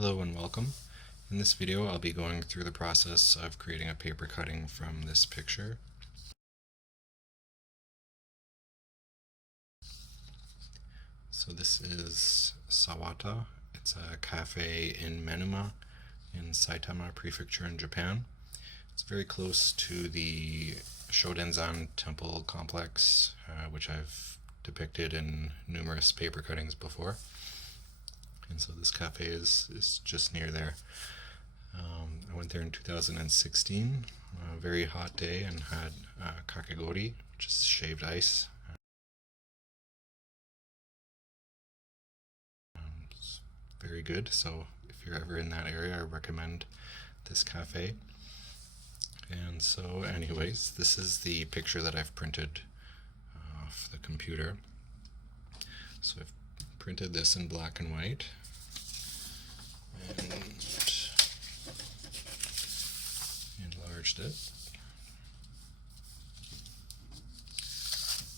Hello and welcome. In this video I'll be going through the process of creating a paper cutting from this picture. So this is Sawata. It's a cafe in Menuma in Saitama prefecture in Japan. It's very close to the Shodenzan temple complex, which I've depicted in numerous paper cuttings before. And so this cafe is just near there. I went there in 2016, a very hot day, and had kakegori, which is shaved ice. It's very good, so if you're ever in that area, I recommend this cafe. And so anyways, this is the picture that I've printed off the computer. So I've printed this in black and white, and enlarged it.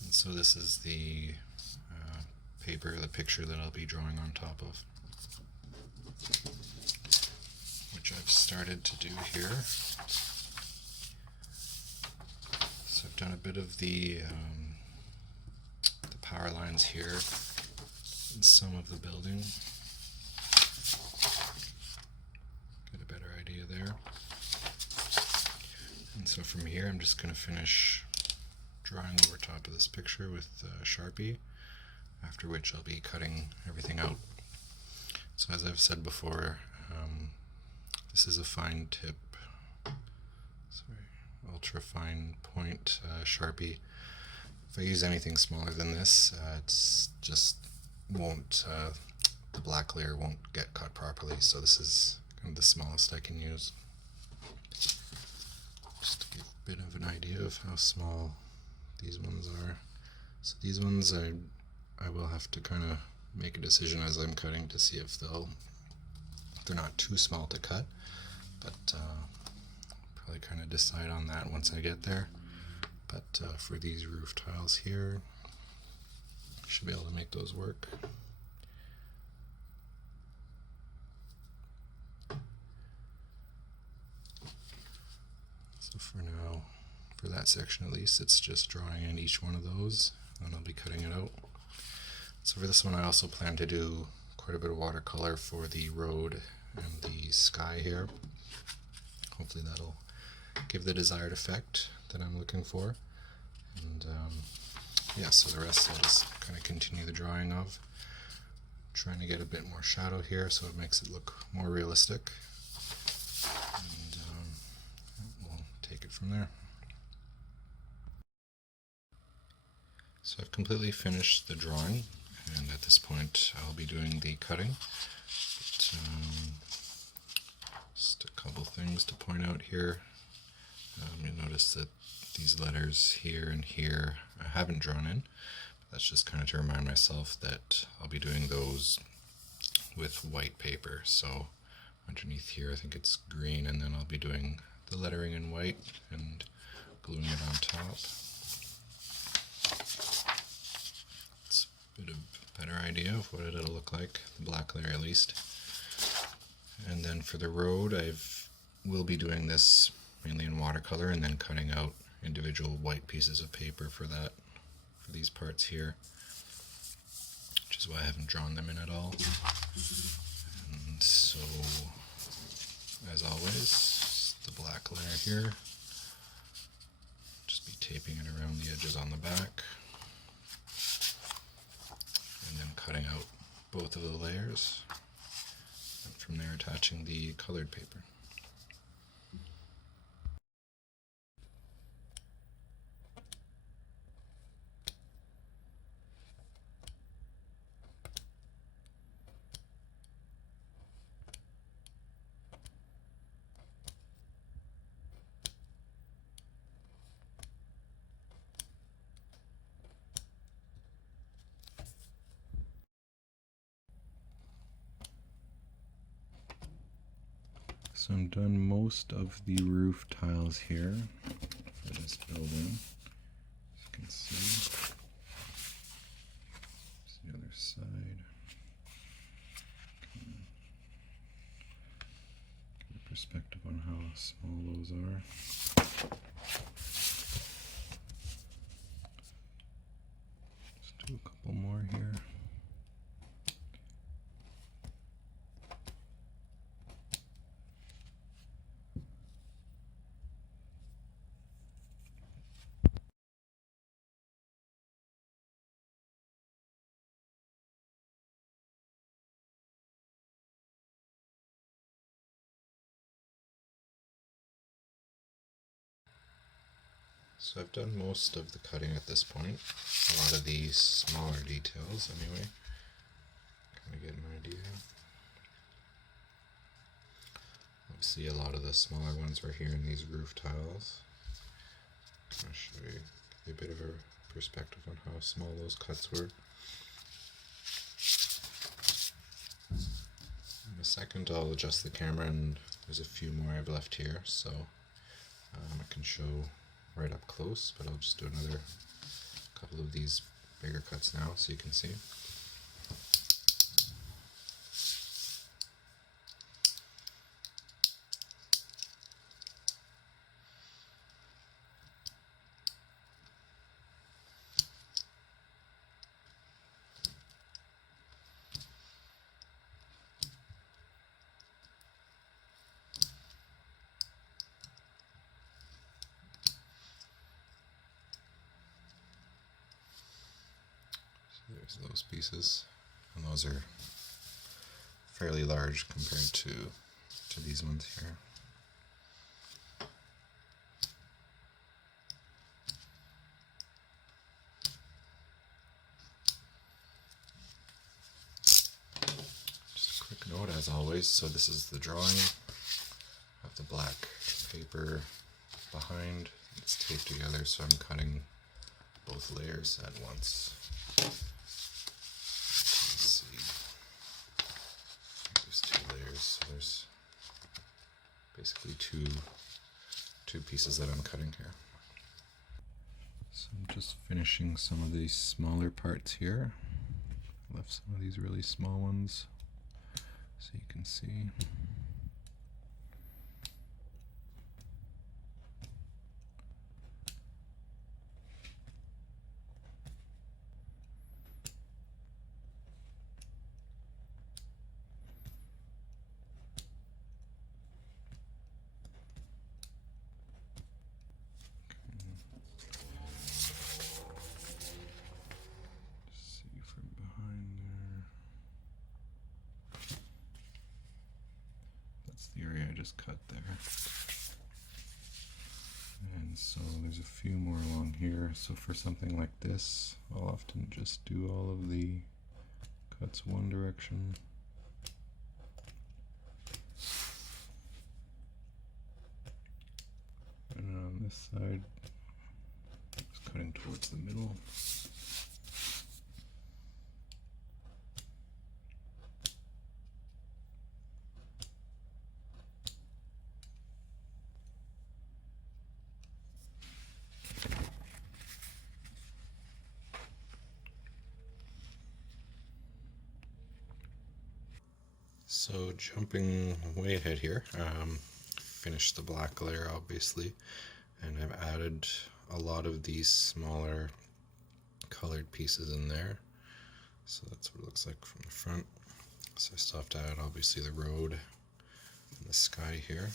And so this is the the picture that I'll be drawing on top of, which I've started to do here. So I've done a bit of the power lines here and some of the building. Get a better idea there. And so from here I'm just going to finish drawing over top of this picture with Sharpie, after which I'll be cutting everything out. So as I've said before, this is a fine tip, ultra fine point Sharpie. If I use anything smaller than this, it's just won't, the black layer won't get cut properly, so this is kind of the smallest I can use. Just to give a bit of an idea of how small these ones are. So these ones I will have to kind of make a decision as I'm cutting to see if they're not too small to cut, but probably kind of decide on that once I get there. But for these roof tiles here, I should be able to make those work. So for now, for that section at least, it's just drawing in each one of those, and I'll be cutting it out. So for this one I also plan to do quite a bit of watercolor for the road and the sky here. Hopefully that'll give the desired effect that I'm looking for. And yeah, so the rest I'll just kind of continue the drawing of. Trying to get a bit more shadow here so it makes it look more realistic. And we'll take it from there. So I've completely finished the drawing, and at this point I'll be doing the cutting. But, just a couple things to point out here. You'll notice that these letters here and here I haven't drawn in. That's just kind of to remind myself that I'll be doing those with white paper. So underneath here I think it's green, and then I'll be doing the lettering in white and gluing it on top. It's a bit of a better idea of what it'll look like, the black layer at least. And then for the road will be doing this mainly in watercolor and then cutting out individual white pieces of paper for these parts here, which is why I haven't drawn them in at all. And so, as always, the black layer here, just be taping it around the edges on the back, and then cutting out both of the layers, and from there attaching the colored paper. So I'm done most of the roof tiles here for this building, as you can see. Here's the other side. perspective on how small those are. Let's do a couple more here. So I've done most of the cutting at this point. A lot of these smaller details anyway. Kind of get an idea. Obviously a lot of the smaller ones were here in these roof tiles. I'll show you, give you a bit of a perspective on how small those cuts were. In a second I'll adjust the camera, and there's a few more I've left here, so I can show right up close, but I'll just do another couple of these bigger cuts now so you can see. There's those pieces, and those are fairly large compared to these ones here. Just a quick note as always, so this is the drawing. I have the black paper behind, it's taped together, so I'm cutting both layers at once. Let's see. There's two layers, so there's basically two pieces that I'm cutting here. So I'm just finishing some of these smaller parts here. Left some of these really small ones so you can see. The area I just cut there. And so there's a few more along here. So for something like this, I'll often just do all of the cuts one direction. And on this side, just cutting towards the middle. So jumping way ahead here, finished the black layer obviously, and I've added a lot of these smaller colored pieces in there. So that's what it looks like from the front. So I still have to add obviously the road and the sky here.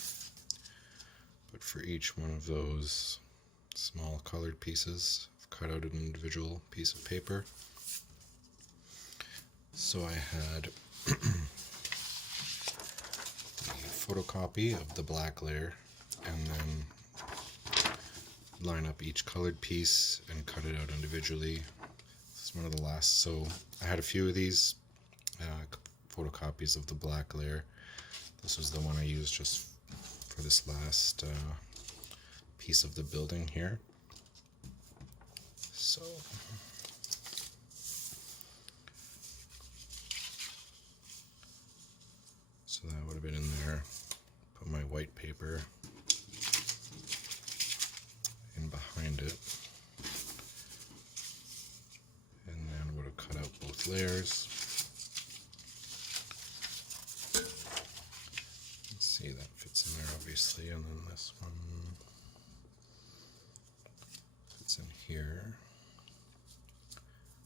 But for each one of those small colored pieces, I've cut out an individual piece of paper. So I had photocopy of the black layer and then line up each colored piece and cut it out individually. This is one of the last, so I had a few of these photocopies of the black layer. This was the one I used just for this last piece of the building here. So that would have been in there. Put my white paper in behind it, and then would have cut out both layers. Let's see, that fits in obviously, and then this one fits in here.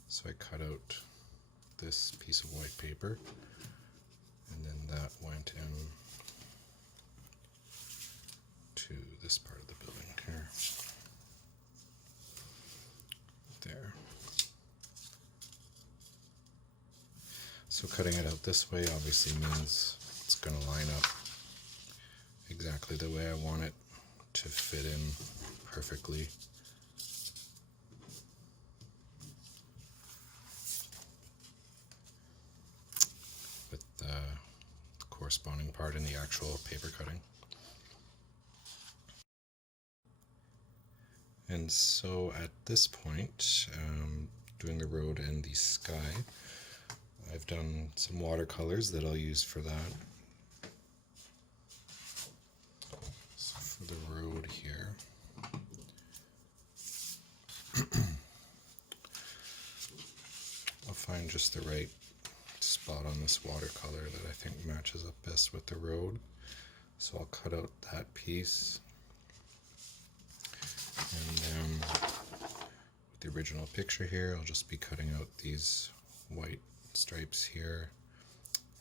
So I cut out this piece of white paper, and then that went in to this part of the building here. There. So cutting it out this way obviously means it's going to line up exactly the way I want it to fit in perfectly. With the corresponding part in the actual paper cutting. And so at this point, doing the road and the sky, I've done some watercolors that I'll use for that. So for the road here, I'll find just the right spot on this watercolor that I think matches up best with the road. So I'll cut out that piece, and then with the original picture here, I'll just be cutting out these white stripes here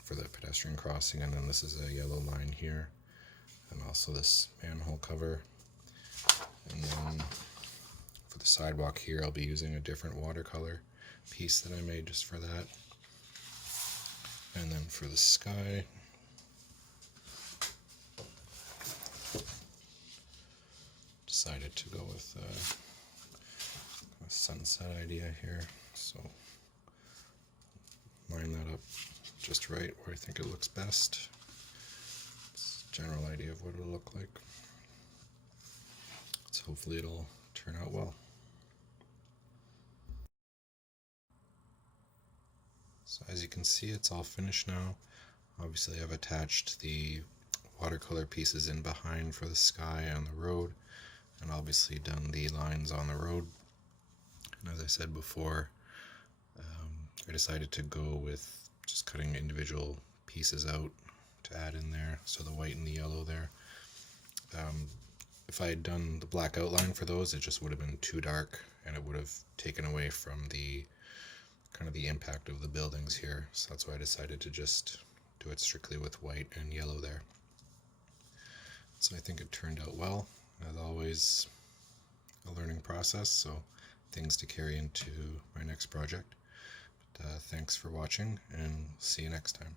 for the pedestrian crossing, and then this is a yellow line here, and also this manhole cover. And then for the sidewalk here, I'll be using a different watercolor piece that I made just for that. And then for the sky, decided to go with a sunset idea here, so line that up just right where I think it looks best. It's a general idea of what it'll look like. So hopefully it'll turn out well. So as you can see, it's all finished now. Obviously I've attached the watercolor pieces in behind for the sky and the road, and obviously done the lines on the road. And as I said before, I decided to go with just cutting individual pieces out to add in there, so the white and the yellow there. If I had done the black outline for those, it just would have been too dark, and it would have taken away from the kind of the impact of the buildings here. So that's why I decided to just do it strictly with white and yellow there. So I think it turned out well. As always, a learning process, so things to carry into my next project. But, thanks for watching, and see you next time.